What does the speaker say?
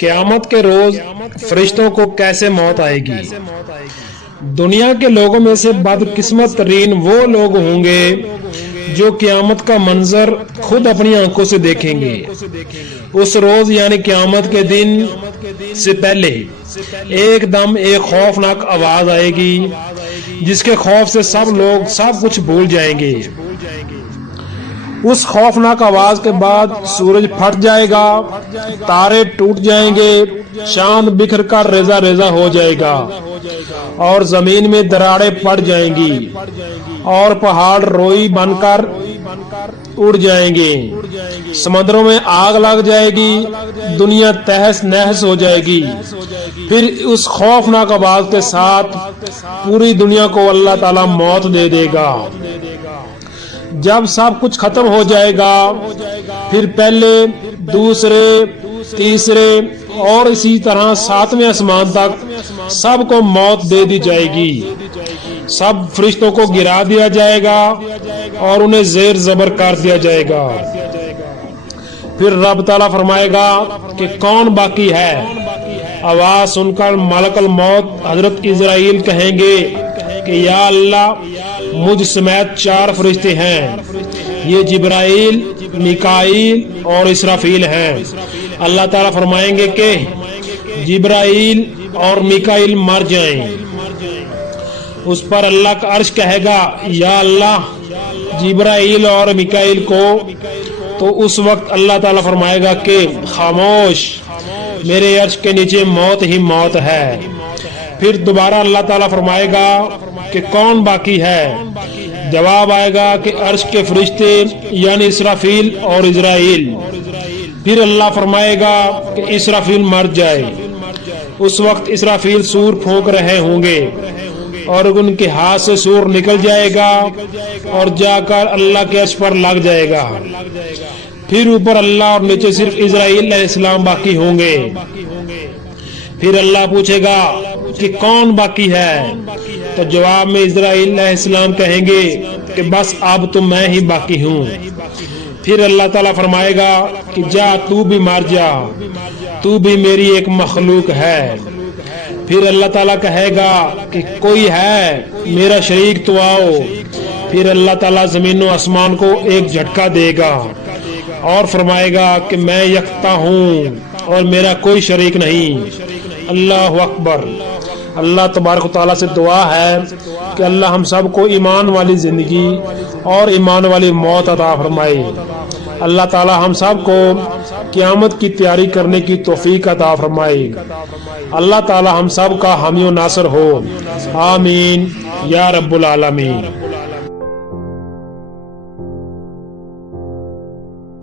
قیامت کے روز فرشتوں کو کیسے موت آئے گی؟ دنیا کے لوگوں میں سے بدقسمت ترین وہ لوگ ہوں گے جو قیامت کا منظر خود اپنی آنکھوں سے دیکھیں گے۔ اس روز یعنی قیامت کے دن سے پہلے ایک دم ایک خوفناک آواز آئے گی جس کے خوف سے سب لوگ سب کچھ بھول جائیں گے۔ اس خوفناک آواز کے بعد سورج پھٹ جائے گا، تارے ٹوٹ جائیں گے، چاند بکھر کر ریزہ ریزہ ہو جائے گا اور زمین میں دراڑیں پڑ جائیں گی اور پہاڑ روئی بن کر اڑ جائیں گے، سمندروں میں آگ لگ جائے گی، دنیا تہس نہس ہو جائے گی۔ پھر اس خوفناک آواز کے ساتھ پوری دنیا کو اللہ تعالیٰ موت دے دے گا۔ جب سب کچھ ختم ہو جائے گا پھر پہلے، دوسرے، تیسرے اور اسی طرح ساتویں آسمان تک سب کو موت دے دی جائے گی۔ سب فرشتوں کو گرا دیا جائے گا اور انہیں زیر زبر کر دیا جائے گا۔ پھر رب تعالیٰ فرمائے گا کہ کون باقی ہے؟ آواز سن کر ملک الموت حضرت اسرائیل کہیں گے کہ یا اللہ، مجھ سمیت 4 فرشتے ہیں، یہ جبرائیل، میکائیل اور اسرافیل ہیں۔ اللہ تعالیٰ فرمائیں گے کہ جبرائیل اور میکائیل مر جائیں۔ اس پر اللہ کا عرش کہے گا یا اللہ، جبرائیل اور میکائیل کو۔ تو اس وقت اللہ تعالیٰ فرمائے گا کہ خاموش، میرے عرش کے نیچے موت ہی موت ہے۔ پھر دوبارہ اللہ تعالیٰ فرمائے گا کہ کون باقی ہے؟ جواب آئے گا کہ عرش کے فرشتے یعنی اسرافیل اور اسرائیل۔ پھر اللہ فرمائے گا کہ اسرافیل مر جائے۔ اس وقت اسرافیل سور پھونک رہے ہوں گے اور ان کے ہاتھ سے سور نکل جائے گا اور جا کر اللہ کے عرش پر لگ جائے گا۔ پھر اوپر اللہ اور نیچے صرف اسرائیل علیہ السلام باقی ہوں گے۔ پھر اللہ پوچھے گا کہ کون باقی ہے؟ تو جواب میں اسرائیل علیہ السلام کہیں گے کہ بس اب تو میں ہی باقی ہوں۔ پھر اللہ تعالیٰ فرمائے گا کہ جا، تو بھی مر جا، تو بھی میری ایک مخلوق ہے۔ پھر اللہ تعالیٰ کہے گا کہ کوئی ہے میرا شریک تو آؤ۔ پھر اللہ تعالیٰ زمین و آسمان کو ایک جھٹکا دے گا اور فرمائے گا کہ میں یکتا ہوں اور میرا کوئی شریک نہیں۔ اللہ اکبر۔ اللہ تبارک و تعالیٰ سے دعا ہے کہ اللہ ہم سب کو ایمان والی زندگی اور ایمان والی موت عطا فرمائے۔ اللہ تعالیٰ ہم سب کو قیامت کی تیاری کرنے کی توفیق عطا فرمائے۔ اللہ تعالیٰ ہم سب کا حامی و ناصر ہو، آمین یا رب العالمین۔